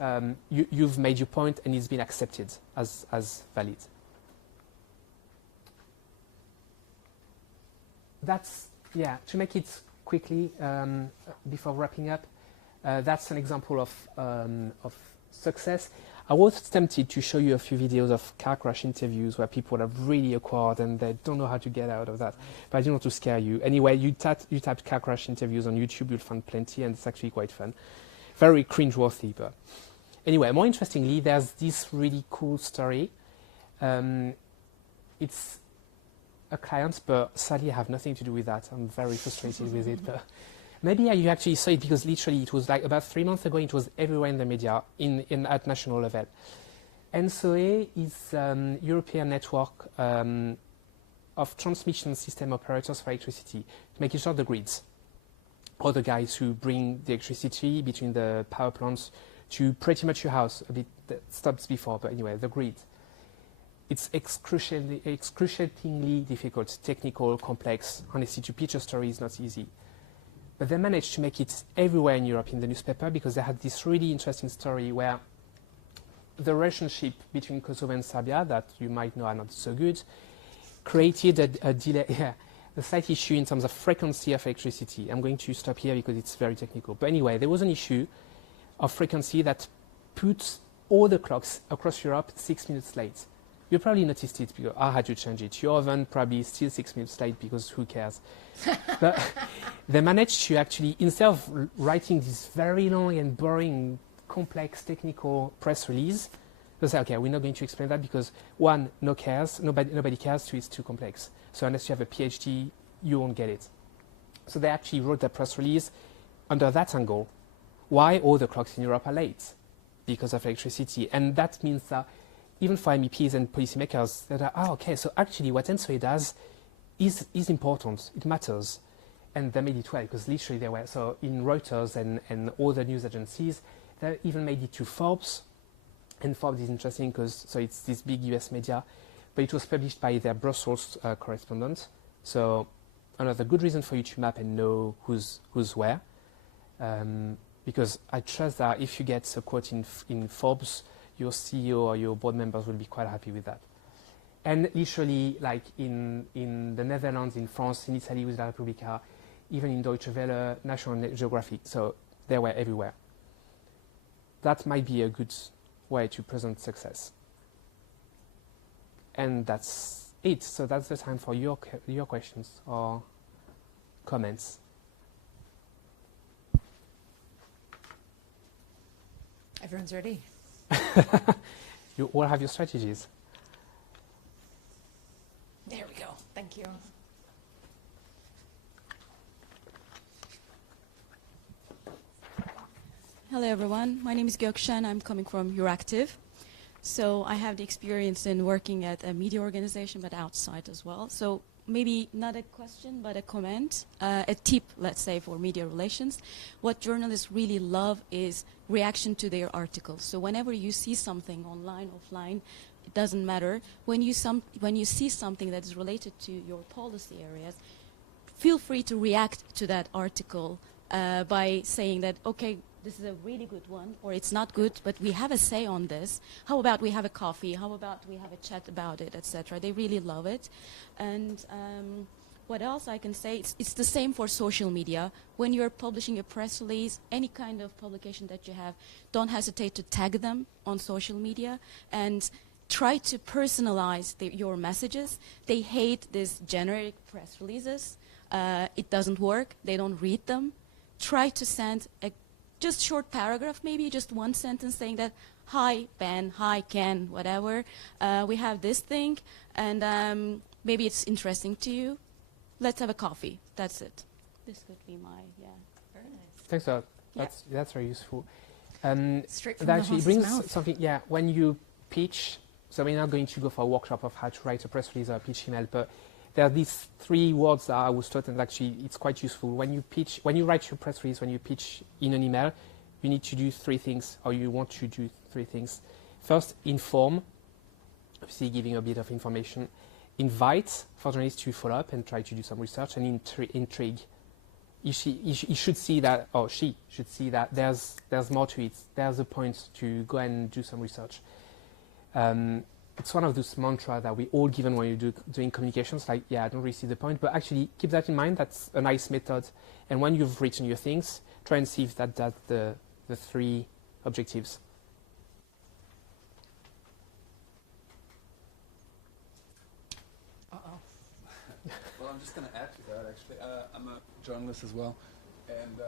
you've made your point and it's been accepted as valid. That's, yeah, to make it quickly before wrapping up, that's an example of success. I was tempted to show you a few videos of car crash interviews where people are really awkward and they don't know how to get out of that. But I didn't want to scare you. Anyway, you type car crash interviews on YouTube, you'll find plenty, and it's actually quite fun. Very cringe-worthy, but anyway, more interestingly, there's this really cool story. It's a client, but sadly I have nothing to do with that. I'm very frustrated with it, but maybe you actually saw it because literally it was like about 3 months ago. It was everywhere in the media at national level. ENSOE is a European network of transmission system operators for electricity, making sure the grids, or the guys who bring the electricity between the power plants to pretty much your house. A bit that stops before, but anyway, the grid. It's excruciatingly difficult, technical, complex. Honestly, to pitch a story is not easy. But they managed to make it everywhere in Europe in the newspaper because they had this really interesting story where the relationship between Kosovo and Serbia, that you might know are not so good, created a delay, a slight issue in terms of frequency of electricity. I'm going to stop here because it's very technical. But anyway, there was an issue of frequency that puts all the clocks across Europe 6 minutes late. You probably noticed it because I had to change it. Your oven probably still 6 minutes late because who cares? But they managed to actually, instead of writing this very long and boring, complex, technical press release, they say, okay, we're not going to explain that because one, nobody cares, two, it's too complex. So unless you have a PhD, you won't get it. So they actually wrote the press release under that angle. Why all the clocks in Europe are late? Because of electricity. And that means that even for MEPs and policymakers, that are, okay, so actually what ENSOE does is important, it matters. And they made it well, because literally they were, so in Reuters and all the news agencies, they even made it to Forbes. And Forbes is interesting because, so it's this big US media, but it was published by their Brussels correspondent. So another good reason for you to map and know who's where. Because I trust that if you get a quote in Forbes, your CEO or your board members will be quite happy with that. And literally, like in the Netherlands, in France, in Italy with La Repubblica, even in Deutsche Welle, National Geographic, so they were everywhere. That might be a good way to present success. And that's it. So that's the time for your questions or comments. Everyone's ready. You all have your strategies. There we go. Thank you. Hello everyone, my name is Gökşen. I'm coming from Euractiv. So I have the experience in working at a media organization, but outside as well. So maybe not a question, but a comment, a tip, let's say, for media relations. What journalists really love is reaction to their articles. So whenever you see something online, offline, it doesn't matter. When you see something that is related to your policy areas, feel free to react to that article by saying that, okay, this is a really good one, or it's not good, but we have a say on this. How about we have a coffee? How about we have a chat about it, etc. They really love it. And what else I can say? It's the same for social media. When you're publishing a press release, any kind of publication that you have, don't hesitate to tag them on social media and try to personalize your messages. They hate these generic press releases. It doesn't work. They don't read them. Try to send a just short paragraph, maybe just one sentence saying that, hi, Ben, hi, Ken, whatever. We have this thing, and maybe it's interesting to you. Let's have a coffee. That's it. This could be my, yeah. Very nice. Thanks a lot. That's very useful. Straight from that the actually horse's brings mouth. something, yeah, when you pitch, so we're not going to go for a workshop of how to write a press release or a pitch email, but there are these 3 words that I was taught, and actually it's quite useful. When you write your press release, when you pitch in an email, you need to do 3 things, or you want to do three things. First, inform, obviously giving a bit of information. Invite for journalists to follow up and try to do some research, and intrigue. He should see that, or she should see that there's more to it. There's a point to go and do some research. It's one of those mantras that we all given when you're doing communications, like, yeah, I don't really see the point, but actually keep that in mind. That's a nice method. And when you've written your things, try and see if that's the three objectives. Well, I'm just going to add to that, actually. I'm a journalist as well. And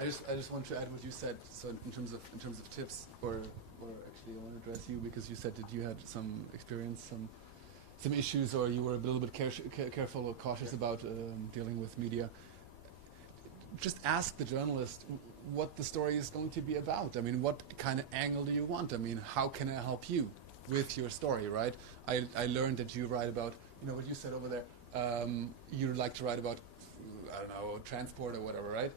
I just want to add what you said. So in terms of tips, or actually I want to address you because you said that you had some experience, some issues, or you were a little bit careful or cautious about dealing with media. Just ask the journalist what the story is going to be about. I mean, what kind of angle do you want? I mean, how can I help you with your story, right? I learned that you write about, you know, what you said over there. You like to write about, I don't know, transport or whatever, right?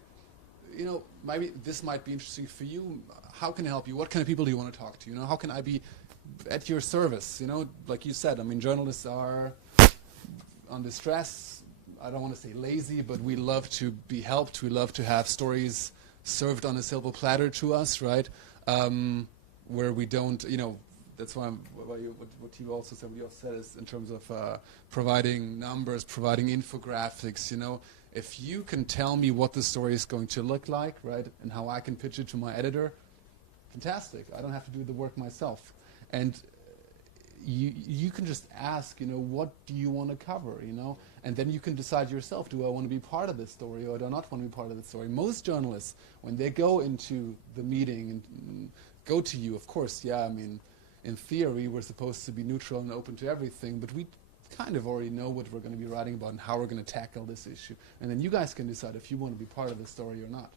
You know, maybe this might be interesting for you. How can I help you? What kind of people do you want to talk to? You know, how can I be at your service? You know, like you said, I mean, journalists are under stress. I don't want to say lazy, but we love to be helped. We love to have stories served on a silver platter to us, right? Where we don't, you know, that's why what you also said, what you also said is in terms of providing numbers, providing infographics, you know, if you can tell me what the story is going to look like, right, and how I can pitch it to my editor, fantastic. I don't have to do the work myself. And you can just ask, you know, what do you want to cover, you know, and then you can decide yourself, do I want to be part of this story or do I not want to be part of the story? Most journalists, when they go into the meeting and go to you, of course, yeah, I mean, in theory, we're supposed to be neutral and open to everything, but we kind of already know what we're going to be writing about and how we're going to tackle this issue. And then you guys can decide if you want to be part of the story or not,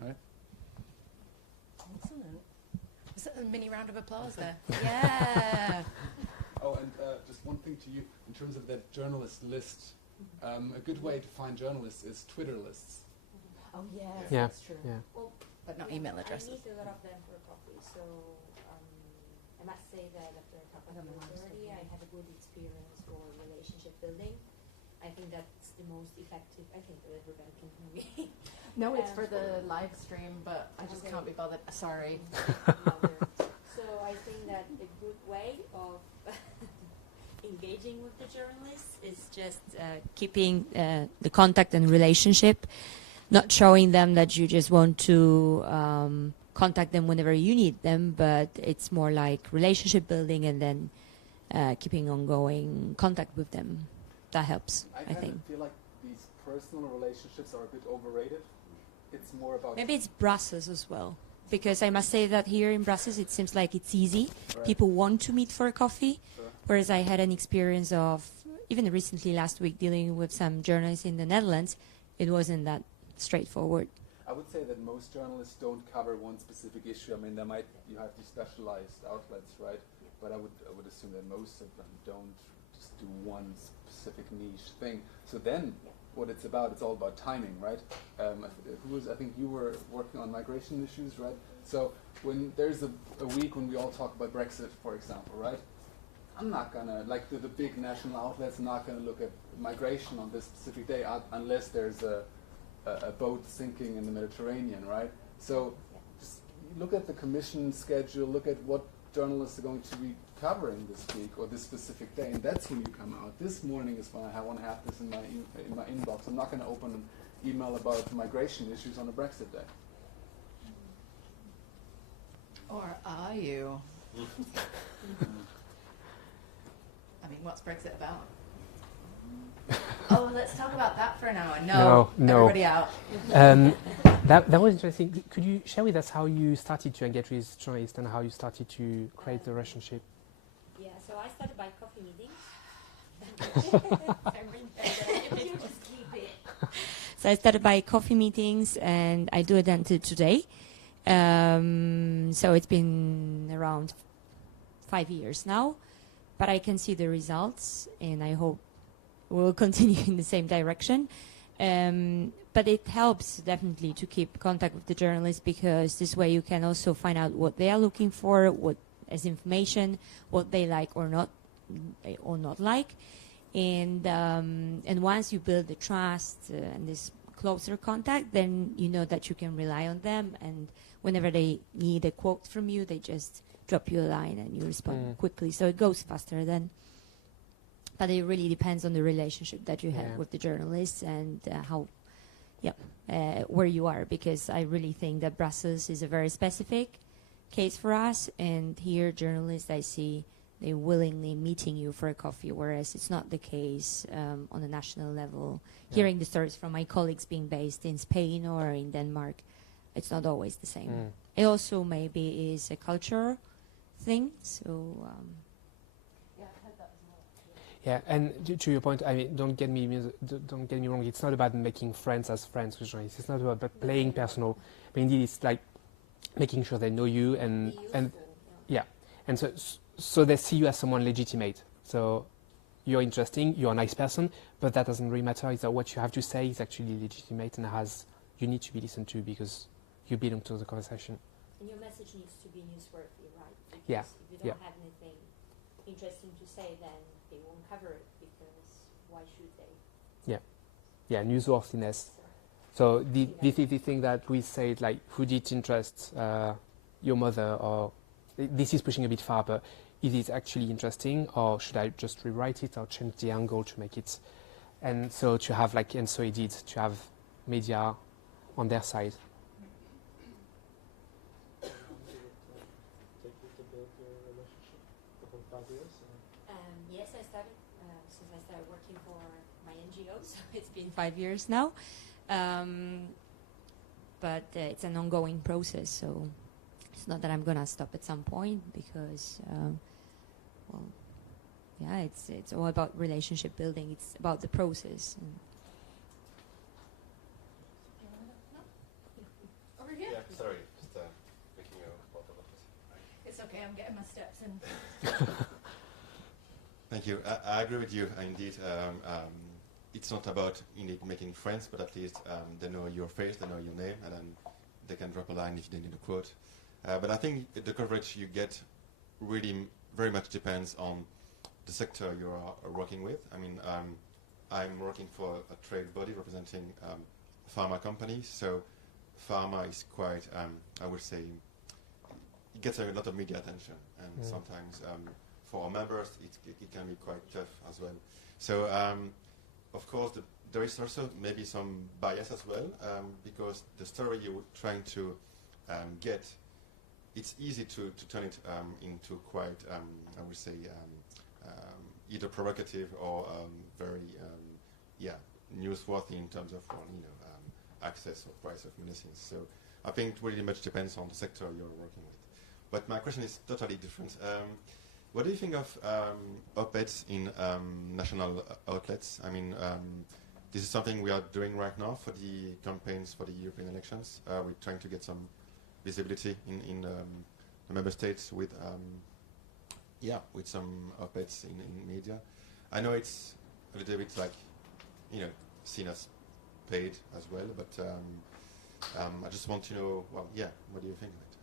right? Excellent. Was that a mini round of applause there? Yeah. Oh, and just one thing to you, in terms of that journalist list, a good way to find journalists is Twitter lists. Oh, yes, Yeah. that's true. Yeah. Well, But not email addresses. I meet a lot of them for coffee, so I must say that after talking to Authority, I had a good experience for relationship building. I think that's the most effective. I think that everybody can hear me. No, it's for the live stream, but I just can't be bothered. Sorry. So I think that a good way of engaging with the journalists is just keeping the contact and relationship, not showing them that you just want to contact them whenever you need them, but it's more like relationship building and then keeping ongoing contact with them. That helps, I think. I feel like these personal relationships are a bit overrated. It's more about... Maybe it's Brussels as well, because I must say that here in Brussels it seems like it's easy. Right. People want to meet for a coffee, Sure. whereas I had an experience of, even recently last week, dealing with some journalists in the Netherlands. It wasn't that straightforward. I would say that most journalists don't cover one specific issue. I mean, you have these specialized outlets, right? But I would assume that most of them don't just do one specific niche thing. So then, what it's all about timing, right? I think you were working on migration issues, right? So when there's a week when we all talk about Brexit, for example, right? I'm not gonna, like the big national outlets, are not gonna look at migration on this specific day unless there's a boat sinking in the Mediterranean, right? So just look at the commission schedule, look at what journalists are going to be covering this week or this specific day, and that's when you come out. This morning is when I want to have this in my inbox. I'm not going to open an email about migration issues on a Brexit day. Or are you? I mean, what's Brexit about? Oh, let's talk about that for an hour. No. Everybody out. That was interesting. Could you share with us how you started to engage with journalists and how you started to create the relationship? Yeah, so I started by coffee meetings. You just keep it. So I started by coffee meetings, and I do it until today. So it's been around 5 years now, but I can see the results, and I hope we'll continue in the same direction. But it helps definitely to keep contact with the journalists, because this way you can also find out what they are looking for, what as information, what they like or not like, and once you build the trust and this closer contact, then you know that you can rely on them, and whenever they need a quote from you, they just drop you a line and you respond quickly. So it goes faster then. But it really depends on the relationship that you have with the journalists and where you are, because I really think that Brussels is a very specific case for us, and here journalists, I see they willingly meeting you for a coffee, whereas it's not the case on a national level. Hearing the stories from my colleagues being based in Spain or in Denmark, it's not always the same. It also maybe is a culture thing, so... Yeah, and to your point, I mean, don't get me wrong. It's not about making friends as friends with journalists. It's not about playing personal. But indeed, it's like making sure they know you and so they see you as someone legitimate. So you're interesting, you're a nice person, but that doesn't really matter. Is that what you have to say is actually legitimate and you need to be listened to because you belong to the conversation. And your message needs to be newsworthy, right? Because Yeah. if you don't have anything interesting to say, then they won't cover it, because why should they? Yeah, newsworthiness. So this is the thing that we say, like, would it interest your mother, or this is pushing a bit far, but is it actually interesting, or should I just rewrite it or change the angle to make it? And so to have and so it did, to have media on their side. Yes, I started since I started working for my NGO, so it's been 5 years now. But it's an ongoing process, so it's not that I'm gonna stop at some point, because it's all about relationship building. It's about the process. Over here. Yeah, sorry, just making a photo of this. It's okay, I'm getting my steps in. Thank you. I agree with you. Indeed, it's not about making friends, but at least they know your face, they know your name, and then they can drop a line if they need a quote. But I think the coverage you get really very much depends on the sector you are working with. I mean, I'm working for a trade body representing pharma companies, so pharma is quite, I would say, it gets a lot of media attention, and sometimes for our members it can be quite tough as well. So of course there is also maybe some bias as well, because the story you're trying to get, it's easy to turn it into quite, I would say, either provocative or very, newsworthy in terms of access or price of medicines. So I think it really much depends on the sector you're working with. But my question is totally different. What do you think of op-eds in national outlets? I mean, this is something we are doing right now for the campaigns for the European elections. We're trying to get some visibility in the member states with some op-eds in media. I know it's a little bit seen as paid as well, but I just want to know, what do you think of it?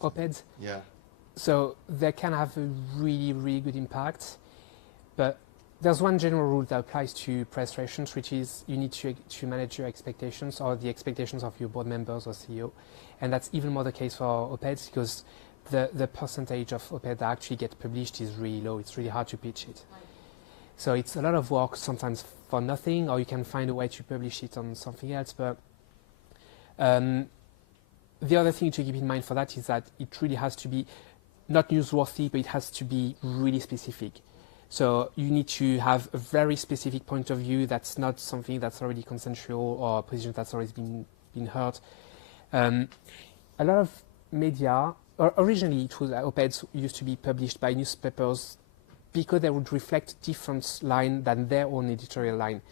Op-eds? Yeah. So they can have a really, really good impact, but there's one general rule that applies to press relations, which is you need to manage your expectations or the expectations of your board members or CEO, and that's even more the case for op-eds, because the percentage of op-eds that actually get published is really low. It's really hard to pitch it. So it's a lot of work, sometimes for nothing, or you can find a way to publish it on something else. But the other thing to keep in mind for that is that it really has to be not newsworthy, but it has to be really specific. So you need to have a very specific point of view that's not something that's already consensual or a position that's already been heard. A lot of media, originally it was op-eds used to be published by newspapers because they would reflect different line than their own editorial line.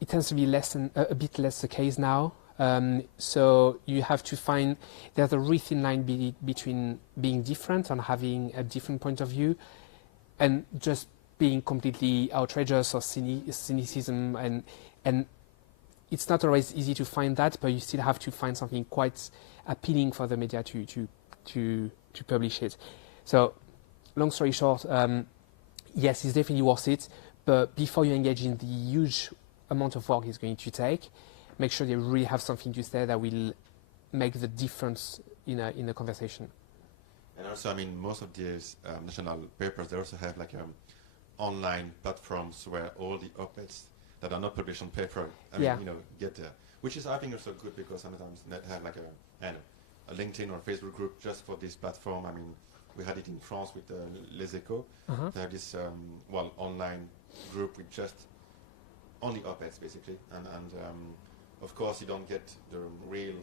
It tends to be a bit less the case now. So you have to find there's a really thin line between being different and having a different point of view and just being completely outrageous or cynicism and it's not always easy to find that, but you still have to find something quite appealing for the media to publish it. So, long story short, yes, it's definitely worth it. But before you engage in the huge amount of work it's going to take, make sure you really have something to say that will make the difference in a conversation. And also, I mean, most of these national papers, they also have like online platforms where all the op-eds that are not published on paper, I mean, get there. Which is, I think, also good because sometimes they have like a LinkedIn or Facebook group just for this platform. I mean, we had it in France with Les Echos. They have this online group with just only op-eds basically, and of course you don't get the real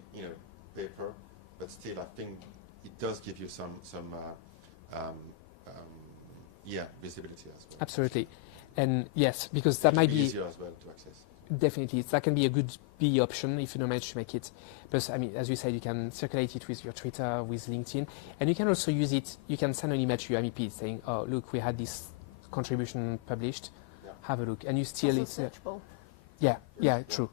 paper, but still I think it does give you some visibility as well. Absolutely, and yes, because that might be easier as well to access. Definitely, that can be a good B option if you don't manage to make it. But I mean, as we said, you can circulate it with your Twitter, with LinkedIn, and you can also use it. You can send an email to your MEP saying, "Oh, look, we had this contribution published. Yeah. Have a look." And you still, Also searchable. Yeah, true.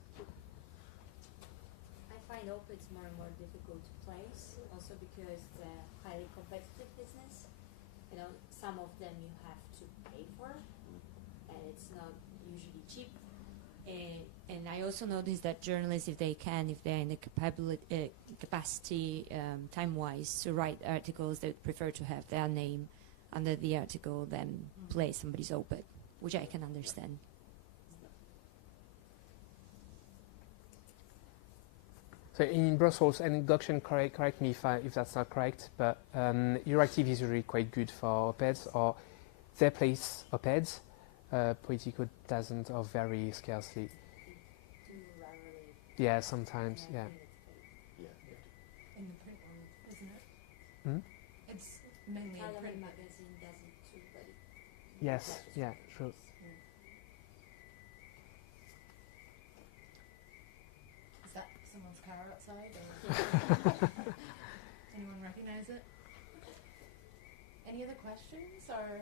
I find op-eds more and more difficult to place, also because it's a highly competitive business. You know, some of them you have to pay for, and it's not usually cheap. And I also noticed that journalists, if they're in the capacity, time-wise, to write articles, they prefer to have their name under the article than play somebody's op-ed, which I can understand. So in Brussels, and Gökçen, correct me if that's not correct, but Euractiv is usually quite good for op-eds, or they place op-eds. Politico doesn't, or very scarcely. Yeah, sometimes, yeah. In the print world, isn't it? Hmm? It's mainly in print. Magazine does it too, but Yes, yeah, true. Is that someone's car outside? Or anyone recognize it? Any other questions or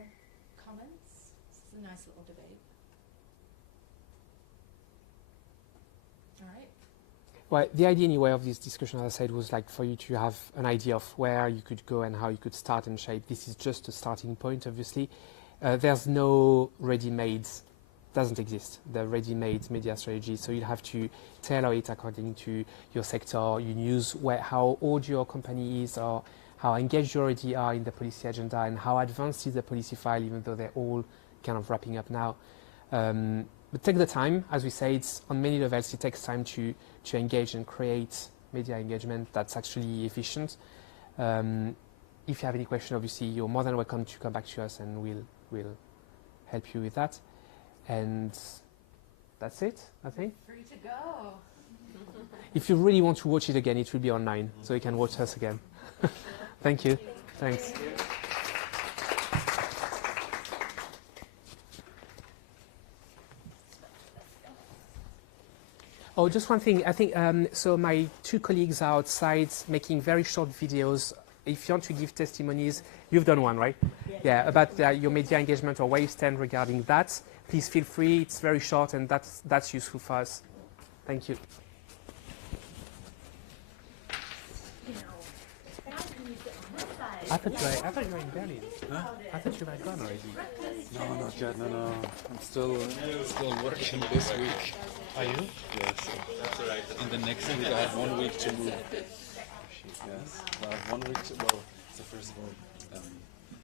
comments? This is a nice little debate. All right. Well, the idea anyway of this discussion, as I said, was like for you to have an idea of where you could go and how you could start and shape. This is just a starting point, obviously. There's no ready-made, doesn't exist, the ready-made media strategy. So you have to tailor it according to your sector, your news, how old your company is, or how engaged you already are in the policy agenda, and how advanced is the policy file, even though they're all kind of wrapping up now. But take the time, as we say, it's on many levels. It takes time to engage and create media engagement that's actually efficient. If you have any question, obviously, you're more than welcome to come back to us, and we'll help you with that. And that's it, I think. Free to go. If you really want to watch it again, it will be online, so you can watch us again. Thank you. Thanks. Oh, just one thing. I think so. My two colleagues are outside making very short videos. If you want to give testimonies, you've done one, right? Yeah, about your media engagement or where you stand regarding that. Please feel free. It's very short, and that's useful for us. Thank you. I thought you were in Berlin. Huh? I thought you were gone already. No, not yet. No. I'm still working this week. Are you? Yes. That's all right. In the next week, I have 1 week to move. Yes. I have 1 week to. Well, it's the first of all.